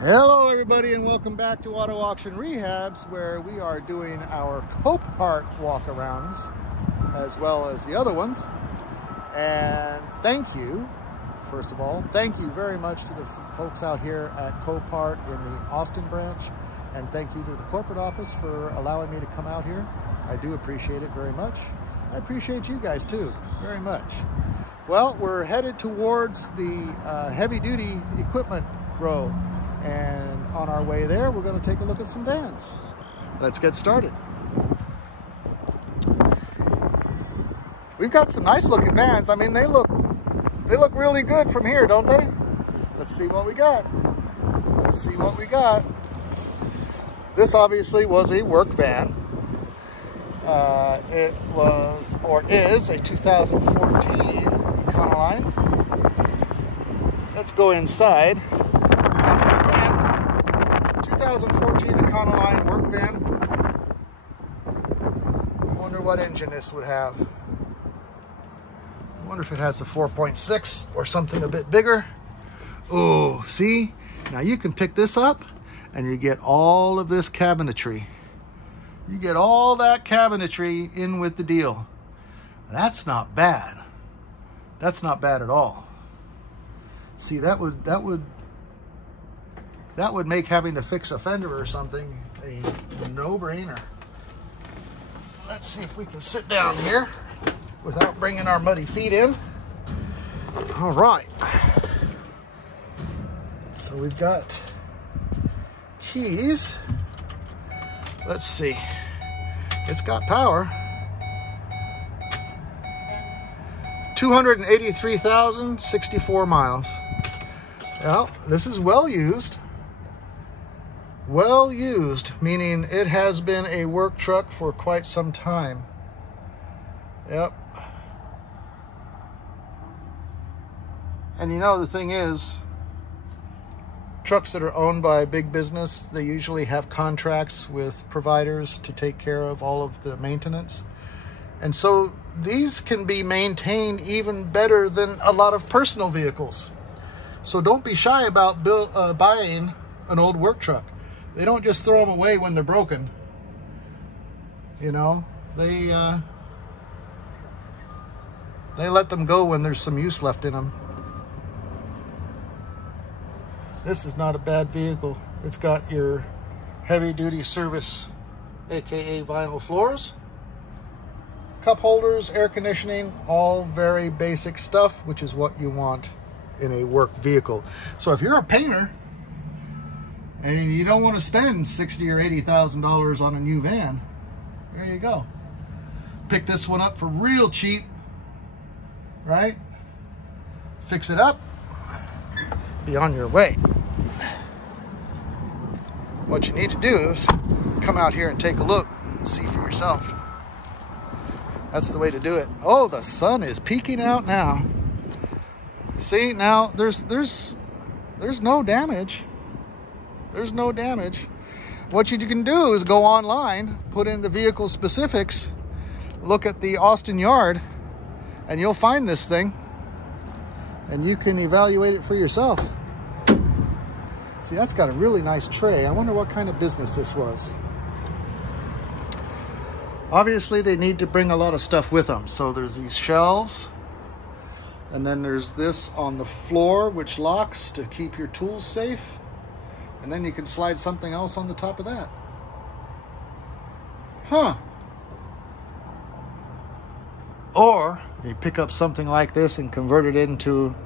Hello everybody and welcome back to Auto Auction Rehabs, where we are doing our Copart walkarounds as well as the other ones. And thank you, first of all, thank you very much to the folks out here at Copart in the Austin branch, and thank you to the corporate office for allowing me to come out here. I do appreciate it very much. I appreciate you guys too, very much. Well, we're headed towards the heavy-duty equipment row. And on our way there, we're going to take a look at some vans. Let's get started. We've got some nice looking vans. I mean, they look really good from here, don't they? Let's see what we got. Let's see what we got. This obviously was a work van. It was, or is, a 2014 Econoline. Let's go inside. 2014 Econoline work van. I wonder what engine this would have. I wonder if it has a 4.6 or something a bit bigger. Oh, see? Now you can pick this up and you get all of this cabinetry. You get all that cabinetry in with the deal. That's not bad. That's not bad at all. See, that would make having to fix a fender or something a no-brainer. Let's see if we can sit down here without bringing our muddy feet in. All right. So we've got keys. Let's see. It's got power. 283,064 miles. Well, this is well used. Well used, meaning it has been a work truck for quite some time. Yep. And you know, the thing is, trucks that are owned by big business, they usually have contracts with providers to take care of all of the maintenance. And so these can be maintained even better than a lot of personal vehicles. So don't be shy about buying an old work truck. They don't just throw them away when they're broken. You know, they let them go when there's some use left in them. This is not a bad vehicle. It's got your heavy-duty service, aka vinyl floors, cup holders, air conditioning, all very basic stuff, which is what you want in a work vehicle. So if you're a painter and you don't want to spend $60,000 or $80,000 on a new van, there you go. Pick this one up for real cheap, right? Fix it up, be on your way. What you need to do is come out here and take a look and see for yourself. That's the way to do it. Oh, the sun is peeking out now. See, now there's no damage. There's no damage. What you can do is go online, put in the vehicle specifics, look at the Austin yard, and you'll find this thing, and you can evaluate it for yourself. See, that's got a really nice tray. I wonder what kind of business this was. Obviously, they need to bring a lot of stuff with them. So there's these shelves, and then there's this on the floor, which locks to keep your tools safe. And then you can slide something else on the top of that. Huh. Or you pick up something like this and convert it into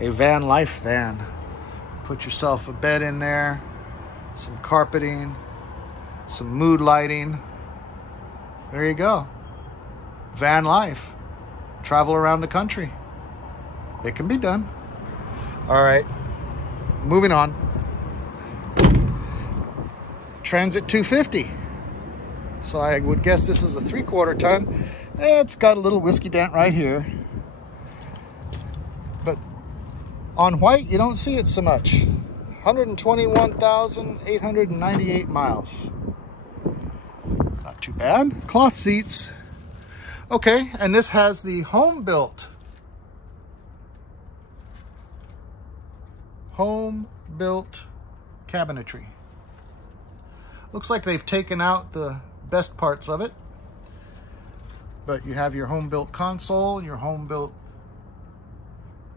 a van life van. Put yourself a bed in there, some carpeting, some mood lighting. There you go. Van life. Travel around the country. It can be done. All right. Moving on. Transit 250. So I would guess this is a 3/4 ton. It's got a little whiskey dent right here. But on white, you don't see it so much. 121,898 miles. Not too bad. Cloth seats. Okay, and this has the home built cabinetry. Looks like they've taken out the best parts of it, but you have your home-built console and your home-built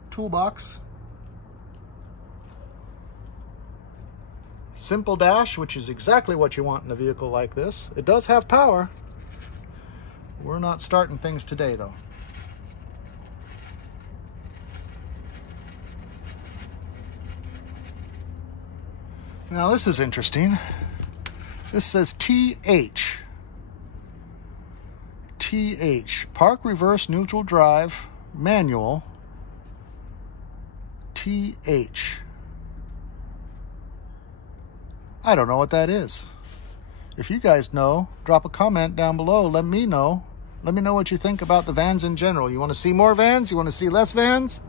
toolbox. Simple dash, which is exactly what you want in a vehicle like this. It does have power. We're not starting things today, though. Now this is interesting. This says TH. TH. Park Reverse Neutral Drive Manual. TH. I don't know what that is. If you guys know, drop a comment down below. Let me know. Let me know what you think about the vans in general. You want to see more vans? You want to see less vans?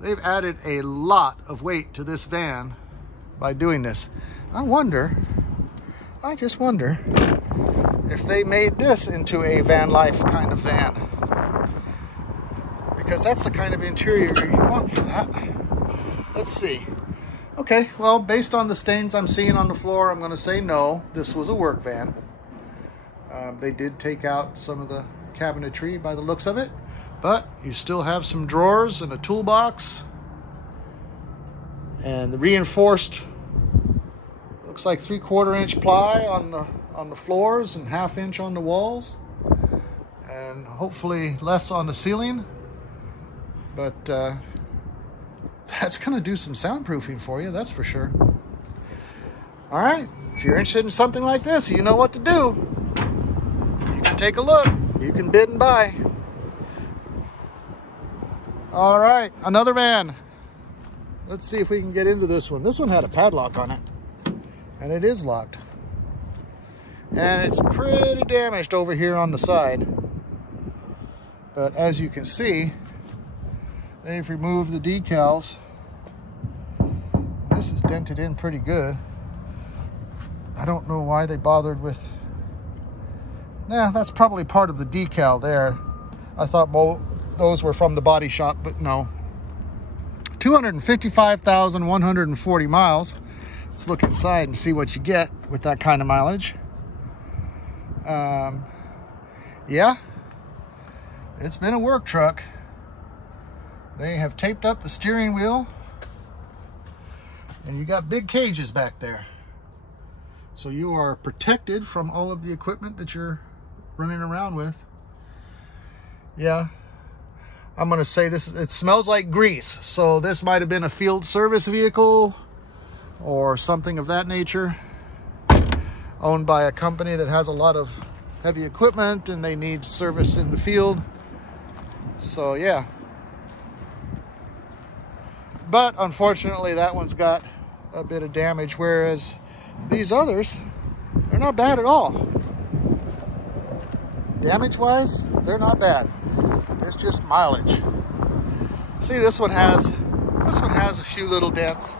They've added a lot of weight to this van by doing this. I just wonder if they made this into a van life kind of van. Because that's the kind of interior you want for that. Let's see. Okay, well, based on the stains I'm seeing on the floor, I'm going to say no. This was a work van. They did take out some of the cabinetry by the looks of it, but you still have some drawers and a toolbox. And the reinforced, looks like 3/4 inch ply on the floors and 1/2 inch on the walls. And hopefully less on the ceiling. But that's going to do some soundproofing for you, that's for sure. All right, if you're interested in something like this, you know what to do. You can take a look. You can bid and buy. All right, another van. Let's see if we can get into this one. This one had a padlock on it, and it is locked. And it's pretty damaged over here on the side. But as you can see, they've removed the decals. This is dented in pretty good. I don't know why they bothered with... Nah, that's probably part of the decal there. I thought those were from the body shop, but no. 255,140 miles. Let's look inside and see what you get with that kind of mileage. Yeah, it's been a work truck. They have taped up the steering wheel, and you got big cages back there. So you are protected from all of the equipment that you're running around with. Yeah, I'm gonna say this, it smells like grease. So this might have been a field service vehicle or something of that nature, owned by a company that has a lot of heavy equipment and they need service in the field. So yeah. But unfortunately, that one's got a bit of damage, whereas these others, they're not bad at all. Damage-wise, they're not bad. It's just mileage. See, this one has a few little dents.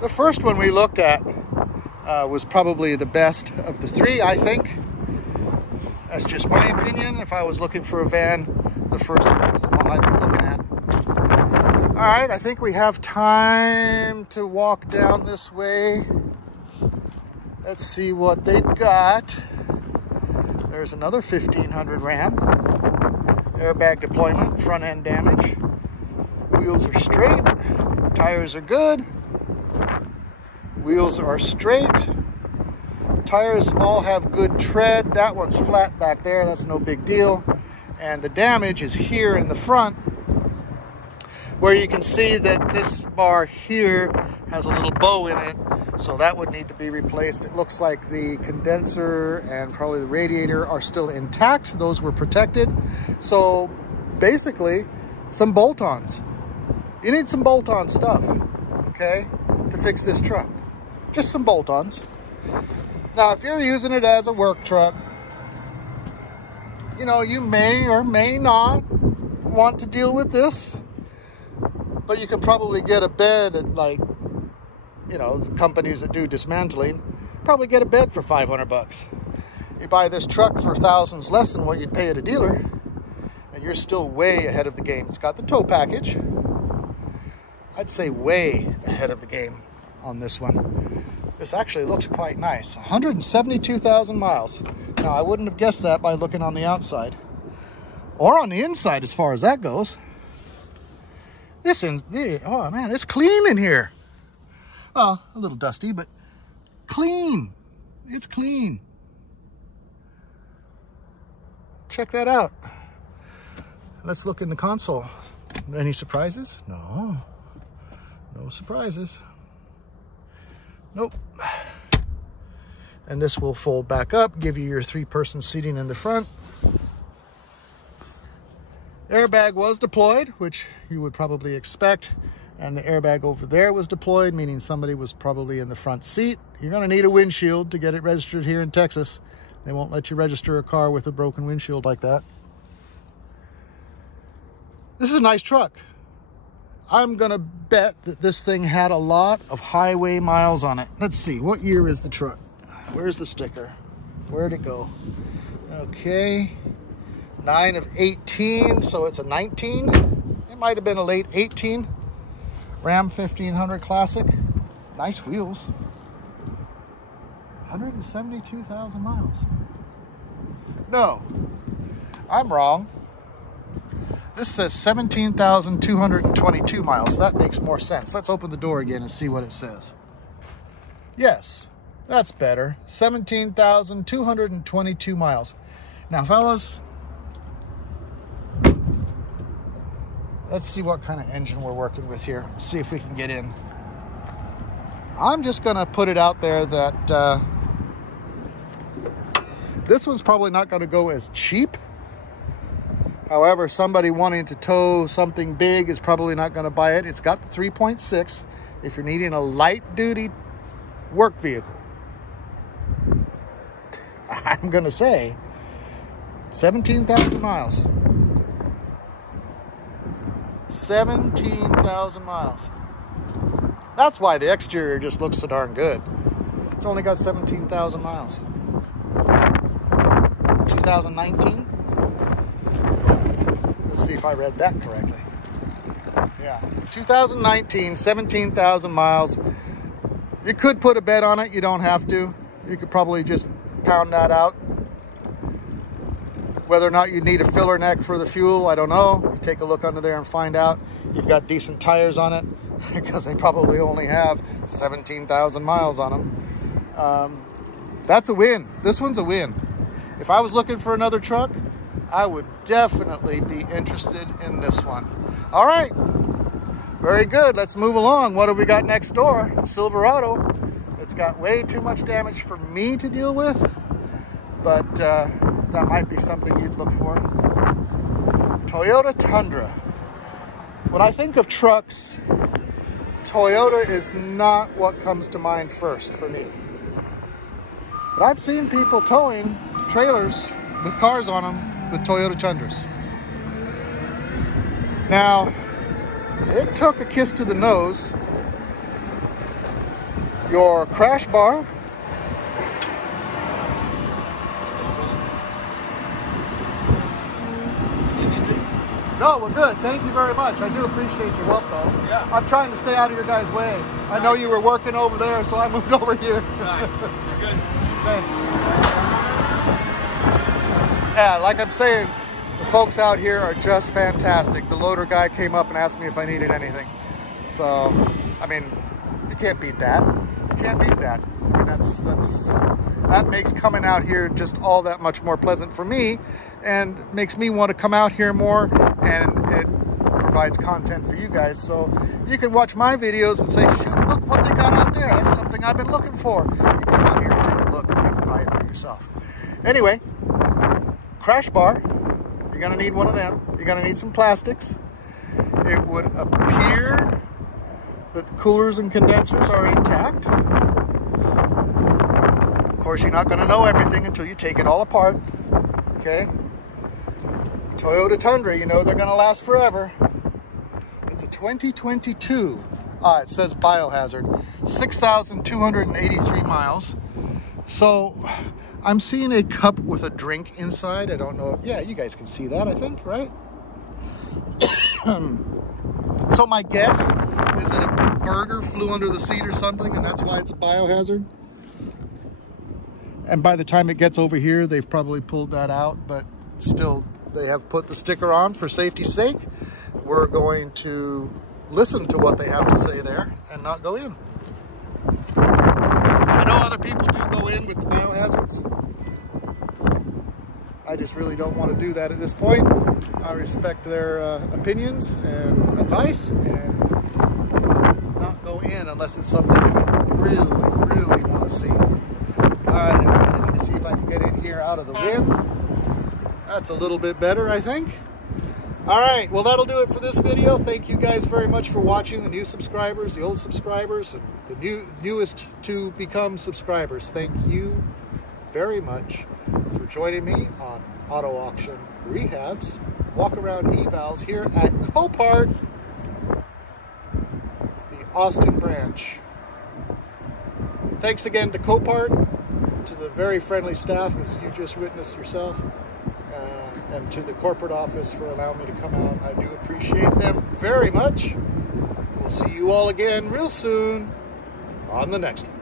The first one we looked at was probably the best of the three, I think. That's just my opinion. If I was looking for a van, the first one was the one I'd be looking at. All right, I think we have time to walk down this way. Let's see what they've got. There's another 1500 Ram. Airbag deployment, front end damage. Wheels are straight. Tires are good. Wheels are straight. Tires all have good tread. That one's flat back there. That's no big deal. And the damage is here in the front, where you can see that this bar here has a little bow in it, so that would need to be replaced. It looks like the condenser and probably the radiator are still intact. Those were protected. So basically, some bolt-ons. You need some bolt-on stuff, okay, to fix this truck. Just some bolt-ons. Now, if you're using it as a work truck, you know, you may or may not want to deal with this. But you can probably get a bed at, like, you know, companies that do dismantling, probably get a bed for 500 bucks. You buy this truck for thousands less than what you'd pay at a dealer, and you're still way ahead of the game. It's got the tow package. I'd say way ahead of the game. on this one. This actually looks quite nice. 172,000 miles. Now, I wouldn't have guessed that by looking on the outside. Or on the inside, as far as that goes. Oh man, it's clean in here. Well, a little dusty, but clean. It's clean. Check that out. Let's look in the console. Any surprises? No. No surprises. Nope. And this will fold back up, give you your 3-person seating in the front. Airbag was deployed, which you would probably expect. And the airbag over there was deployed, meaning somebody was probably in the front seat. You're going to need a windshield to get it registered here in Texas. They won't let you register a car with a broken windshield like that. This is a nice truck. I'm going to bet that this thing had a lot of highway miles on it. Let's see, what year is the truck? Where's the sticker? Where'd it go? Okay, 9 of 18, so it's a 19. It might have been a late 18. Ram 1500 Classic. Nice wheels. 172,000 miles. No, I'm wrong. This says 17,222 miles. That makes more sense. Let's open the door again and see what it says. Yes, that's better. 17,222 miles. Now, fellas, let's see what kind of engine we're working with here. See if we can get in. I'm just going to put it out there that this one's probably not going to go as cheap. However, somebody wanting to tow something big is probably not going to buy it. It's got the 3.6 if you're needing a light-duty work vehicle. I'm going to say 17,000 miles. 17,000 miles. That's why the exterior just looks so darn good. It's only got 17,000 miles. 2019. Let's see if I read that correctly. Yeah, 2019, 17,000 miles. You could put a bet on it. You don't have to. You could probably just pound that out. Whether or not you need a filler neck for the fuel, I don't know. You take a look under there and find out. You've got decent tires on it because they probably only have 17,000 miles on them. That's a win. This one's a win. If I was looking for another truck, I would definitely be interested in this one. All right, very good. Let's move along. What do we got next door? A Silverado. It's got way too much damage for me to deal with, but that might be something you'd look for. Toyota Tundra. When I think of trucks, Toyota is not what comes to mind first for me. But I've seen people towing trailers with cars on them with Toyota Tundras. Now, it took a kiss to the nose. Your crash bar, no, we're good. Thank you very much. I do appreciate your help, though. Yeah. I'm trying to stay out of your guys' way. I know you were working over there, so I moved over here. Nice. Good. Thanks. Yeah, like I'm saying, the folks out here are just fantastic. The loader guy came up and asked me if I needed anything. So, I mean, you can't beat that. You can't beat that. I mean, that makes coming out here just all that much more pleasant for me, and makes me want to come out here more, and it provides content for you guys. So you can watch my videos and say, shoot, look what they got out there. That's something I've been looking for. You come out here and take a look, and you can buy it for yourself. Anyway, crash bar, you're gonna need one of them. You're gonna need some plastics. It would appear that the coolers and condensers are intact. Of course, you're not gonna know everything until you take it all apart, okay? Toyota Tundra, you know they're gonna last forever. It's a 2022. It says biohazard. 6,283 miles. So I'm seeing a cup with a drink inside. I don't know. Yeah, you guys can see that, I think, right? So my guess is that a burger flew flew under the seat or something, and that's why it's a biohazard. And by the time it gets over here, they've probably pulled that out, but still, they have put the sticker on for safety's sake. We're going to listen to what they have to say there and not go in. I know other people do go in with the biohazards. I just really don't want to do that at this point. I respect their opinions and advice, and not go in unless it's something we really want to see. All right, everybody, let me see if I can get in here out of the wind. That's a little bit better, I think. All right, well, that'll do it for this video. Thank you guys very much for watching, the new subscribers, the old subscribers, and the newest to become subscribers. Thank you very much for joining me on Auto Auction Rehabs walk-around evals here at Copart, the Austin branch. Thanks again to Copart, to the very friendly staff, as you just witnessed yourself, and to the corporate office for allowing me to come out. I do appreciate them very much. We'll see you all again real soon on the next one.